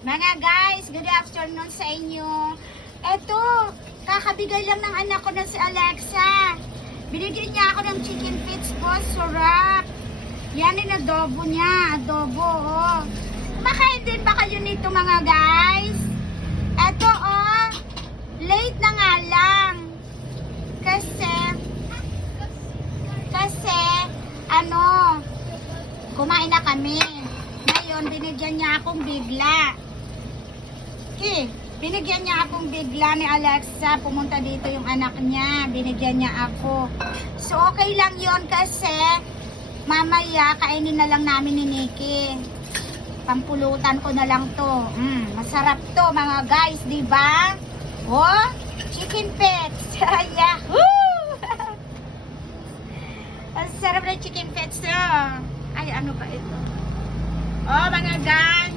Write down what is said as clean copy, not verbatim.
Mga guys, good afternoon sa inyo. Eto, kakabigay lang ng anak ko na si Alexa. Binigyan niya ako ng chicken feet po, sarap. Yan yung adobo niya, adobo, oh. Kumakain din ba kayo nito mga guys? Eto, oh, late na nga lang. Kasi, ano, kumain na kami. Ngayon, binigyan niya akong bigla. Binigyan niya akong bigla ni Alexa. Pumunta dito yung anak niya. Binigyan niya ako. So, okay lang yon kasi mamaya kainin na lang namin ni Nikki. Pampulutan ko na lang to. Masarap to mga guys, di ba? Oh, chicken pets. Yahoo! Ang sarap ng chicken pets. Ay, ano pa ito? Oh, mga guys.